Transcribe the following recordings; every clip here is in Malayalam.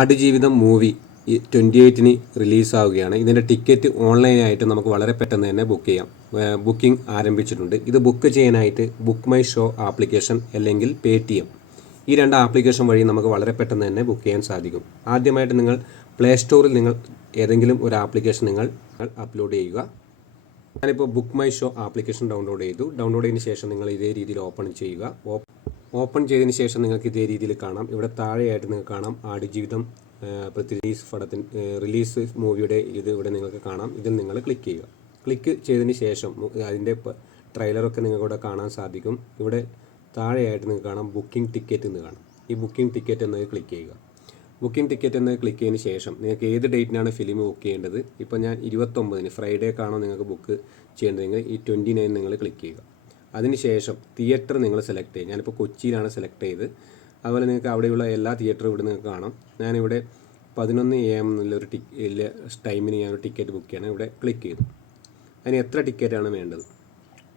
ആടുജീവിതം മൂവി 28-ന് റിലീസാവുകയാണ്. ഇതിൻ്റെ ടിക്കറ്റ് ഓൺലൈനായിട്ട് നമുക്ക് വളരെ പെട്ടെന്ന് തന്നെ ബുക്ക് ചെയ്യാം. ബുക്കിംഗ് ആരംഭിച്ചിട്ടുണ്ട്. ഇത് ബുക്ക് ചെയ്യാനായിട്ട് ബുക്ക് മൈ ഷോ ആപ്ലിക്കേഷൻ അല്ലെങ്കിൽ പേടിഎം, ഈ രണ്ട് ആപ്ലിക്കേഷൻ വഴി നമുക്ക് വളരെ പെട്ടെന്ന് തന്നെ ബുക്ക് ചെയ്യാൻ സാധിക്കും. ആദ്യമായിട്ട് നിങ്ങൾ പ്ലേ സ്റ്റോറിൽ നിങ്ങൾ ഏതെങ്കിലും ഒരു ആപ്ലിക്കേഷൻ നിങ്ങൾ അപ്ലോഡ് ചെയ്യുക. ഞാനിപ്പോൾ book my show application download ചെയ്തു. ഡൗൺലോഡ് ചെയ്തതിന് ശേഷം നിങ്ങൾ ഇതേ രീതിയിൽ ഓപ്പൺ ചെയ്യുക. ഓപ്പൺ ചെയ്തതിന് ശേഷം നിങ്ങൾക്ക് ഇതേ രീതിയിൽ കാണാം. ഇവിടെ താഴെയായിട്ട് നിങ്ങൾക്ക് കാണാം ആടുജീവിതം റിലീസ് മൂവിയുടെ ഇത് ഇവിടെ നിങ്ങൾക്ക് കാണാം. ഇതിൽ നിങ്ങൾ ക്ലിക്ക് ചെയ്യുക. ക്ലിക്ക് ചെയ്തതിന് ശേഷം അതിൻ്റെ ട്രെയിലറൊക്കെ നിങ്ങൾക്കിവിടെ കാണാൻ സാധിക്കും. ഇവിടെ താഴെയായിട്ട് നിങ്ങൾക്ക് കാണാം ബുക്കിംഗ് ടിക്കറ്റ് എന്ന് കാണാം. ഈ ബുക്കിംഗ് ടിക്കറ്റ് എന്നത് ക്ലിക്ക് ചെയ്യുക. ബുക്കിംഗ് ടിക്കറ്റ് എന്നത് ക്ലിക്ക് ചെയ്തതിന് ശേഷം നിങ്ങൾക്ക് ഏത് ഡേറ്റിനാണ് ഫിലിം ബുക്ക് ചെയ്യേണ്ടത്, ഇപ്പോൾ ഞാൻ 29-ന് ഫ്രൈഡേക്കാണോ നിങ്ങൾക്ക് ബുക്ക് ചെയ്യേണ്ടതെങ്കിൽ ഈ 29 നിങ്ങൾ ക്ലിക്ക് ചെയ്യുക. അതിനുശേഷം തിയേറ്റർ നിങ്ങൾ സെലക്ട് ചെയ്യുക. ഞാനിപ്പോൾ കൊച്ചിയിലാണ് സെലക്ട് ചെയ്ത്. അതുപോലെ നിങ്ങൾക്ക് അവിടെയുള്ള എല്ലാ തിയേറ്ററും ഇവിടെ നിങ്ങൾക്ക് കാണാം. ഞാനിവിടെ 11 AM എന്നുള്ളൊരു ടൈമിന് ഞാനൊരു ടിക്കറ്റ് ബുക്ക് ചെയ്യണം. ഇവിടെ ക്ലിക്ക് ചെയ്തു. അതിന് എത്ര ടിക്കറ്റാണ് വേണ്ടത്?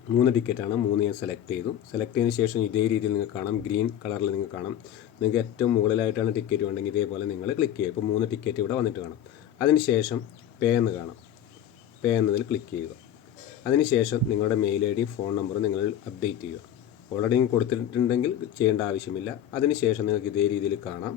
3 ടിക്കറ്റാണ്. 3 ഞാൻ സെലക്ട് ചെയ്തു. സെലക്ട് ചെയ്തതിന് ശേഷം ഇതേ രീതിയിൽ നിങ്ങൾക്ക് കാണാം, ഗ്രീൻ കളറിൽ നിങ്ങൾക്ക് കാണാം. നിങ്ങൾക്ക് ഏറ്റവും മുകളിലായിട്ടാണ് ടിക്കറ്റ് വേണ്ടെങ്കിൽ ഇതേപോലെ നിങ്ങൾ ക്ലിക്ക് ചെയ്യുക. ഇപ്പോൾ 3 ടിക്കറ്റ് ഇവിടെ വന്നിട്ട് കാണാം. അതിനുശേഷം പേ എന്ന് കാണാം. പേ എന്നതിൽ ക്ലിക്ക് ചെയ്യുക. അതിനുശേഷം നിങ്ങളുടെ മെയിൽ ഐ ഡിയും ഫോൺ നമ്പറും നിങ്ങൾ അപ്ഡേറ്റ് ചെയ്യുക. ഓൾറെഡി കൊടുത്തിട്ടുണ്ടെങ്കിൽ ചെയ്യേണ്ട ആവശ്യമില്ല. അതിനുശേഷം നിങ്ങൾക്ക് ഇതേ രീതിയിൽ കാണാം.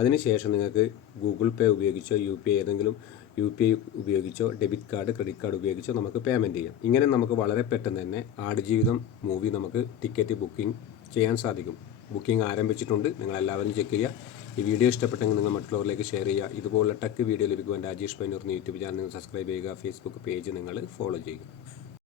അതിനുശേഷം നിങ്ങൾക്ക് ഗൂഗിൾ പേ ഉപയോഗിച്ചോ ഏതെങ്കിലും UPI ഉപയോഗിച്ചോ ഡെബിറ്റ് കാർഡ്, ക്രെഡിറ്റ് കാർഡ് ഉപയോഗിച്ചോ നമുക്ക് പേയ്മെൻറ്റ് ചെയ്യാം. ഇങ്ങനെ നമുക്ക് വളരെ പെട്ടെന്ന് തന്നെ ആടുജീവിതം മൂവി നമുക്ക് ടിക്കറ്റ് ബുക്കിംഗ് ചെയ്യാൻ സാധിക്കും. ബുക്കിംഗ് ആരംഭിച്ചിട്ടുണ്ട്. നിങ്ങളെല്ലാവരും ചെക്ക് ചെയ്യുക. ഈ വീഡിയോ ഇഷ്ടപ്പെട്ടെങ്കിൽ നിങ്ങൾ മറ്റുള്ളവരിലേക്ക് ഷെയർ ചെയ്യുക. ഇതുപോലുള്ള ടെക് വീഡിയോ ലഭിക്കുവാൻ രാജേഷ് പൈനൂർ യൂട്യൂബ് ചാനൽ നിങ്ങൾ സബ്സ്ക്രൈബ് ചെയ്യുക. ഫേസ്ബുക്ക് പേജ് നിങ്ങൾ ഫോളോ ചെയ്യുക.